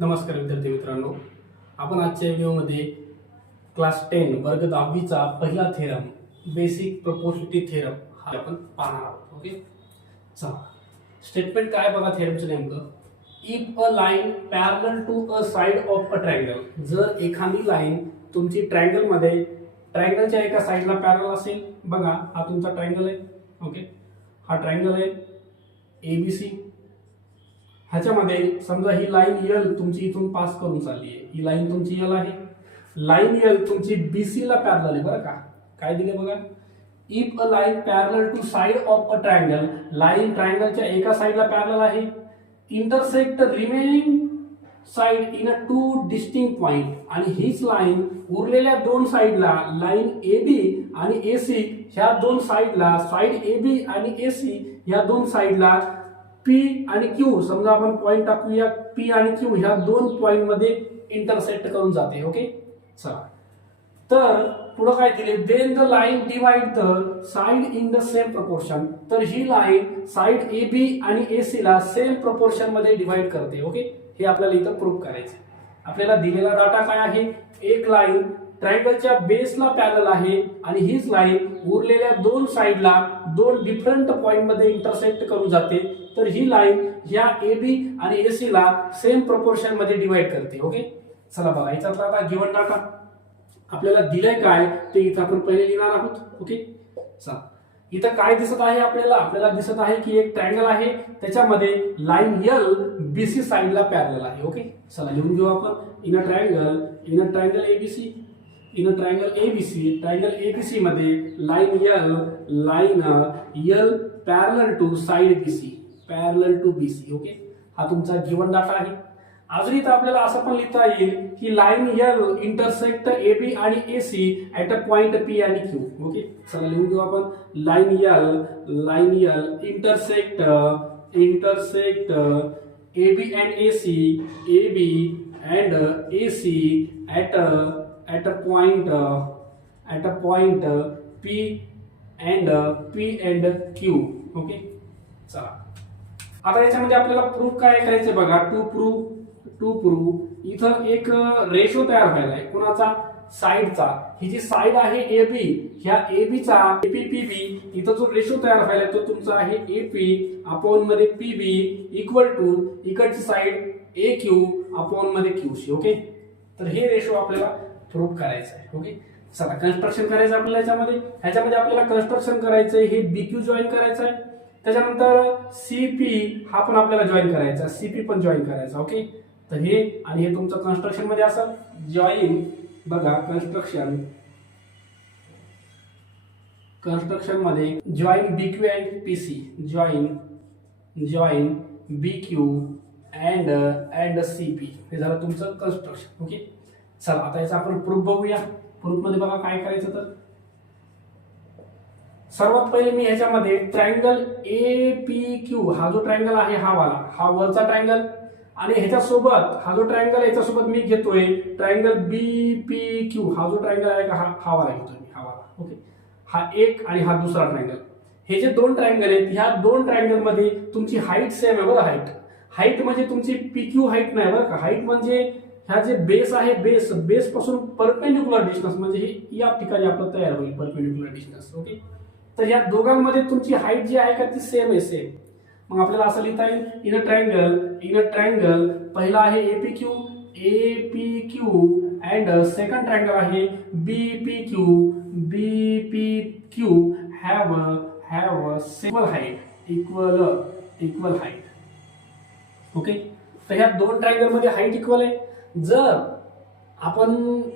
नमस्कार विद्यार्थी मित्रांनो, आपण आजच्या व्हिडिओमध्ये क्लास 10 वर्ग 10वीचा पहिला थेरम बेसिक प्रोपोर्शनॅलिटी थेरम हा आपण पाहणार आहोत. ओके, चला स्टेटमेंट काय बघा थेरमचं नेमकं. If a line parallel to a side of a triangle, जर एखादी लाईन तुमची ट्रायंगलमध्ये ट्रायंगलच्या एका साइडला पॅरलल असेल, बघा हा तुमचा ट्रायंगल आहे. ओके, हा ट्रायंगल आहे एबीसी. ह्याच्यामध्ये समजा ही लाईन एल तुमची इथून पास करून चालली आहे, ही लाईन तुमची एल आहे. लाईन एल तुमची बीसी ला पॅरलल आहे. बरं का, काय दिले बघा. If a line parallel to side of a triangle, line ट्रायंगलच्या एका साइडला पॅरलल आहे. Intersect remaining side in a two distinct point, आणि हीच लाईन उरलेल्या दोन साइडला लाईन ए बी आणि एसी ह्या दोन साइडला, साइड ए बी आणि एसी ह्या दोन साइडला पी आणि क्यू, समजा आपण पॉइंट टाकूया पी आणि क्यू ह्या दोन पॉइंट मध्ये इंटरसेक्ट करून जाते. ओके, चला तर पुढे काय दिले. Then the line divide the side in the same proportion, तर ही लाईन साइड ए बी आणि एसी ला सेम प्रपोर्शन मध्ये डिवाइड करते. ओके, हे आपल्याला इथं प्रूव्ह करायचं. आपल्याला दिलेला डाटा काय आहे. एक लाईन ट्रायंगलच्या बेसला पॅरलल आहे आणि हीच लाईन उरलेल्या दोन साइडला दोन डिफरंट पॉइंट मध्ये इंटरसेक्ट करून जाते. तर ही लाईन ह्या ए बी आणि एसी ला सेम प्रपोर्शन मध्ये डिवाइड करते. ओके, चला बघा याच्यातला आता गिवन डाटा आपल्याला दिलंय काय ते इथं आपण पहिले लिहिणार आहोत. ओके, चला इथं काय दिसत आहे. आपल्याला दिसत आहे की एक ट्रायंगल आहे, त्याच्यामध्ये लाईन एल बीसी साइडला पॅरलल आहे. ओके, चला लिहून घेऊ आपण. In a triangle A B C, in a triangle A B C, triangle A B C मध्ये line L parallel to side B C, parallel to B C. Okay, हा तुमचा गिवन डाटा आहे. अजून इथं आपल्याला असं पण लिहिता येईल की line L intersect A B आणि A C at a point P आणि क्यू. ओके, चला लिहून घेऊ आपण. Line L intersect A B and A C, A B and A C at a point P and Q. Okay, चला आता याच्यामध्ये आपल्याला प्रूफ काय करायचं बघा. टू प्रूफ इथं एक रेशो तयार व्हायला आहे. कुणाचा? साइडचा. ही जी साइड आहे ए बी, ह्या ए बीचा एपीपीबी इथं जो रेशो तयार व्हायला तो तुमचा आहे एपी अपॉन मध्ये पीबी इक्वल टू इकडची साइड ए क्यू अपॉन मध्ये क्यूसी. ओके, तर हे रेशो आपल्याला प्रूफ करायचं आहे. ओके, चला कन्स्ट्रक्शन करायचं आपल्याला. ह्याच्यामध्ये आपल्याला कन्स्ट्रक्शन करायचंय. हे बीक्यू जॉईन करायचं आहे. त्याच्यानंतर सीपी हा पण आपल्याला जॉईन करायचा, सीपी पण जॉईन करायचा. ओके, तर हे आणि हे तुमचं कन्स्ट्रक्शन मध्ये असं जॉईन बघा. कन्स्ट्रक्शन मध्ये join BQ and PC, join BQ and CP, हे झालं तुमचं कन्स्ट्रक्शन. ओके, चला आता याचा आपण प्रूफ बघूया. प्रूफ मध्ये बघा काय करायचं. तर सर्वात पहिले मी ह्याच्यामध्ये ट्रायंगल ए पी क्यू हा जो ट्रायंगल आहे हा वाला, हा वरचा ट्रायंगल, आणि ह्याच्यासोबत हा जो ट्रायंगल याच्यासोबत मी घेतोय ट्रायंगल बी पी क्यू हा जो ट्रायंगल आहे का हा वाला घेतोय मी, हा वाला. ओके, हा एक आणि हा दुसरा ट्रायंगल. हे जे दोन ट्रायंगल आहेत, ह्या दोन ट्रायंगल मध्ये तुमची हाईट सेम आहे. बरं, हाईट म्हणजे तुमची पी क्यू हाईट नाही बरं का. हाईट म्हणजे ह्या जे बेस आहे, बेस पासून परपेंडिक्युलर डिस्टन्स, म्हणजे हे या ठिकाणी आपलं तयार होईल परपेंडिक्युलर डिस्टन्स. ओके, तर या दोघांमध्ये तुमची हाईट जी आहे का ती सेम आहे, सेम. मग आपल्याला असं लिहिता येईल. इन अ ट्रायंगल पहिला आहे A P Q and second triangle आहे B P Q have equal height. Okay, तर ह्या दोन ट्रायंगल मध्ये हाईट इक्वल आहे. जर आपण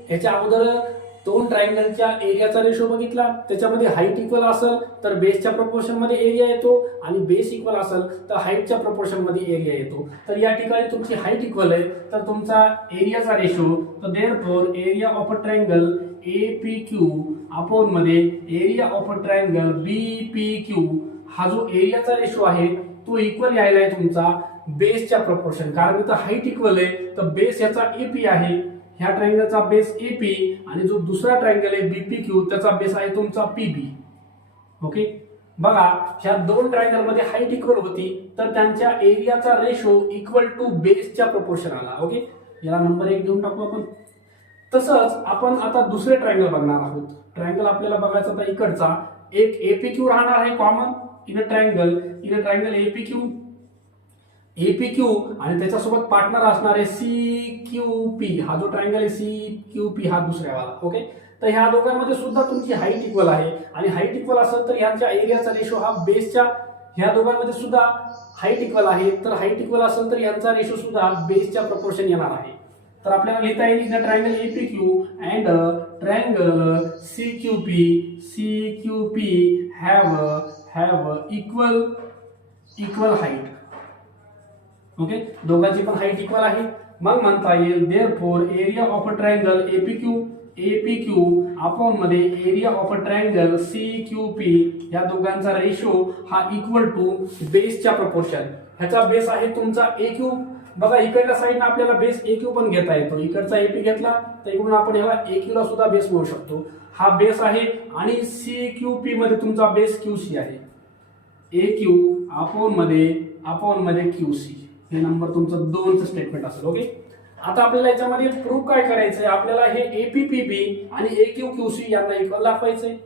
ह्याच्या अगोदर दोन ट्रायंगलच्या एरियाचा रेशो बघितला, त्याच्यामध्ये हाईट इक्वल असेल तर बेसच्या प्रपोर्शन मध्ये एरिया येतो, आणि बेस इक्वल असेल तर हाईटच्या प्रपोर्शन मध्ये एरिया येतो. तर या ठिकाणी तुमची हाईट इक्वल आहे तर तुमचा एरियाचा रेशो, तर therefore area of a triangle A P Q upon मध्ये area of a triangle B P Q, हा जो एरियाचा रेशो आहे तो इक्वल यायला आहे तुमचा बेसच्या प्रपोर्शन. कारण इथं हाईट इक्वल आहे तर बेस याचा एपी आहे, ह्या ट्रायंगलचा बेस एपी, आणि जो दुसरा ट्रायंगल आहे बीपी क्यू त्याचा बेस आहे तुमचा पीबी. ओके, बघा ह्या दोन ट्रायंगल मध्ये हाईट इक्वल होती तर त्यांच्या एरियाचा रेशो इक्वल टू बेसच्या प्रोपोर्शन आला. ओके, याला नंबर 1 देऊन टाकू आपण. तसंच आपण आता दुसरे ट्रायंगल बघणार आहोत. ट्रायंगल आपल्याला बघायचा होता इकडचा एक एपीक्यू राहणार आहे कॉमन इन अ ट्रायंगल एपीक्यू आणि त्याच्यासोबत पार्टनर असणार आहे सीक्यूपी. हा जो ट्रायंगल आहे सीक्यूपी हा दुसऱ्यावाला. ओके, तर ह्या दोघांमध्ये सुद्धा तुमची हाईट इक्वल आहे आणि हाईट इक्वल असेल तर यांच्या एरियाचा रेशो हा बेसच्या ह्या दोघांमध्ये सुद्धा हाईट इक्वल आहे. तर हाईट इक्वल असेल तर यांचा रेशो सुद्धा बेसच्या प्रोपोर्शन येणार आहे. तर आपल्याला लिहिता येईल in triangle APQ and triangle CQP have equal height. Okay, दोघांची पण हाईट इक्वल आहे. मग म्हणता येईल therefore area of a triangle APQ upon मध्ये area of a triangle CQP या दोघांचा रेशो हा इक्वल टू बेसच्या प्रोपोर्शन. ह्याचा बेस आहे तुमचा एक्यू. बघा इकडच्या साईडला आपल्याला बेस एक्यू पण घेता येतो. इकडचा एपी घेतला तर इकडून आपण ह्याला एक्यू ला सुद्धा बेस म्हणू शकतो. हा बेस आहे आणि सीक्यूपी मध्ये तुमचा बेस क्यूसी आहे. एक्यू अपॉन मध्ये क्यूसी हे नंबर तुमचं 2चं स्टेटमेंट असेल. ओके, आता आपल्याला याच्यामध्ये प्रूफ काय करायचंय, आपल्याला हे एपीपीबी आणि एक्यूक्यूसी यांना इक्वल दाखवायचंय.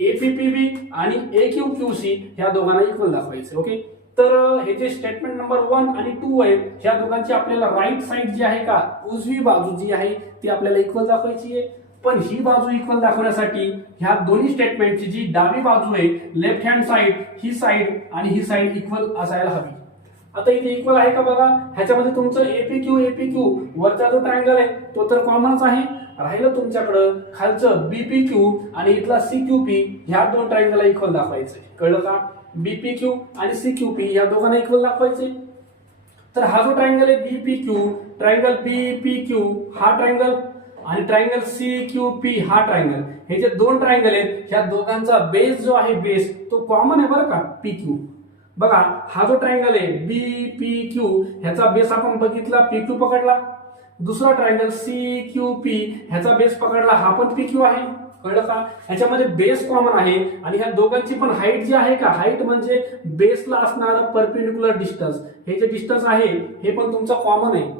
एपीपीबी आणि एक्यूक्यूसी ह्या दोघांना इक्वल दाखवायचे. ओके, तर हे जे स्टेटमेंट नंबर 1 आणि 2 आहे ह्या दोघांची आपल्याला राईट साइड जी आहे का उजवी बाजू जी आहे ती आपल्याला इक्वल दाखवायची आहे. पण ही बाजू इक्वल दाखवण्यासाठी ह्या दोन्ही स्टेटमेंटची जी डावी बाजू आहे लेफ्ट हँड साइड ही साइड आणि ही साइड इक्वल असायला हवी. आता इथे इक्वल आहे का बघा. ह्याच्यामध्ये तुमचं एपीक्यू वरचा जो ट्रायंगल आहे तो तर कॉमनच आहे. राहिलं तुमच्याकडं खालचं बीपीक्यू आणि इथला सीक्यूपी ह्या दोन ट्रायंगलला इक्वल दाखवायचे. कळलं का? बीपीक्यू आणि सीक्यूपी या दोघांना इक्वल दाखवायचे. तर हा जो ट्रायंगल आहे ट्रायंगल बीपीक्यू हा ट्रायंगल आणि ट्रायंगल सीक्यूपी हा ट्रायंगल, हे जे दोन ट्रायंगल आहेत ह्या दोघांचा बेस जो आहे बेस तो कॉमन आहे बरं का, पीक्यू. बघा हा जो ट्रायंगल आहे बीपीक्यू ह्याचा बेस आपण बघितला पीक्यू पकडला. दुसरा ट्रायंगल सीक्यूपी ह्याचा बेस पकडला हा पण पीक्यू आहे. कळलं का? ह्याच्यामध्ये बेस कॉमन आहे आणि ह्या दोघांची पण हाईट जी आहे का, हाईट म्हणजे बेसला असणारं परपेंडिक्युलर डिस्टन्स, हे जे डिस्टन्स आहे हे पण तुमचं कॉमन आहे.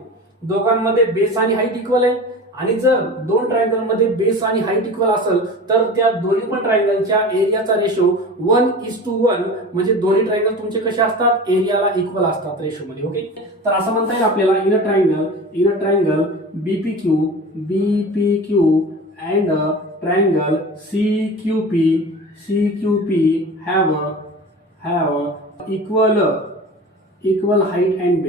दोघांमध्ये बेस आणि हाईट इक्वल आहे. आणि जर दोन ट्रायंगल मध्ये बेस आणि हाईट इक्वल असेल तर त्या दोन्ही पण ट्रायंगलच्या एरियाचा रेशो 1:1 म्हणजे दोन्ही ट्रायंगल तुमचे कसे असतात, एरियाला इक्वल असतात रेशो मध्ये. ओके, तर असं म्हणता येईल आपल्याला in a triangle BPQ and triangle CQP have equal height and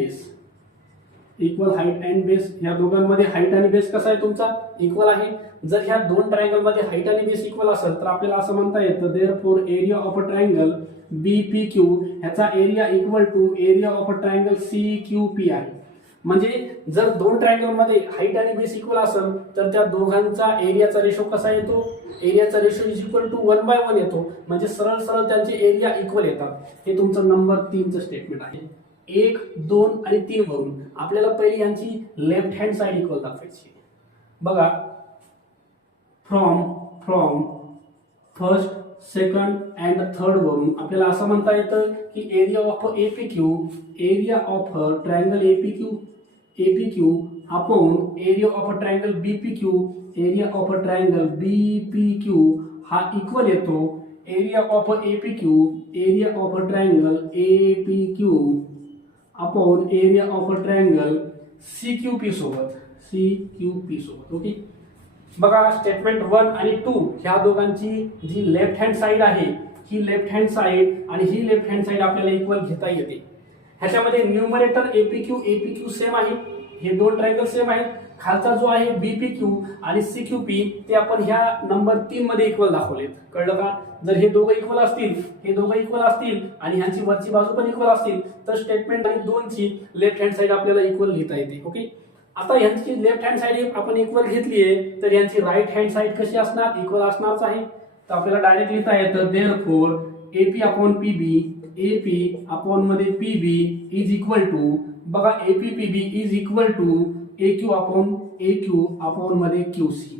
base. या दोघांमध्ये हाईट आणि बेस कसा आहे तुमचा इक्वल आहे. जर ह्या दोन ट्रायंगल मध्ये हाईट आणि बेस इक्वल असेल तर आपल्याला असं म्हणता येतं therefore area of a triangle BPQ ह्याचा area equal to area of a triangle CQP आहे. म्हणजे जर दोन ट्रायंगल मध्ये हाईट आणि बेस इक्वल असेल तर त्या दोघांचा एरियाचा रेशो कसा येतो, एरियाचा रेशो इज इक्वल टू 1/1 येतो. म्हणजे सरळ त्यांचे एरिया इक्वल येतात. हे तुमचं नंबर 3चं स्टेटमेंट आहे. 1, 2 आणि 3 वरून आपल्याला पहिली यांची लेफ्ट हँड साइड इक्वल दाखवायची. बघा from first, second and third वरून आपल्याला असं म्हणता येतं की area of triangle APQ upon area of triangle BPQ हा इक्वल येतो area of triangle APQ upon area of triangle CQP सोबत. ओके, बघा स्टेटमेंट 1 आणि 2 ह्या दोघांची जी लेफ्ट हँड साइड आहे ही लेफ्ट हँड साइड आणि ही लेफ्ट हँड साइड आपल्याला इक्वल घेता येते. ह्याच्यामध्ये न्यूमरेटर एपीक्यू सेम आहे, हे दोन ट्रायंगल सेम आहेत. खालचा जो आहे बीपीक्यू आणि सीक्यूपी ते आपण ह्या नंबर 3 मध्ये इक्वल दाखवलेत. कळलं का? जर हे दोघं इक्वल असतील आणि ह्यांची वरची बाजू पण इक्वल असतील तर स्टेटमेंट आणि 2 ची लेफ्ट हँड साइड आपल्याला इक्वल लिहिता येते. ओके, आता ह्यांची लेफ्ट हँड साइड आपण इक्वल घेतलीये तर यांची राईट हँड साइड कशी असणार, इक्वल असणारच आहे. तर आपल्याला डायरेक्ट लिहिता येतं देअरफॉर एपी अपॉन मध्ये पीबी इज इक्वल टू, बघा AP PB is equal to AQ upon मध्ये क्यूसी.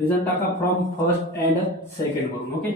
रिझल्ट टाका फ्रॉम फर्स्ट अँड सेकंड वरून. ओके,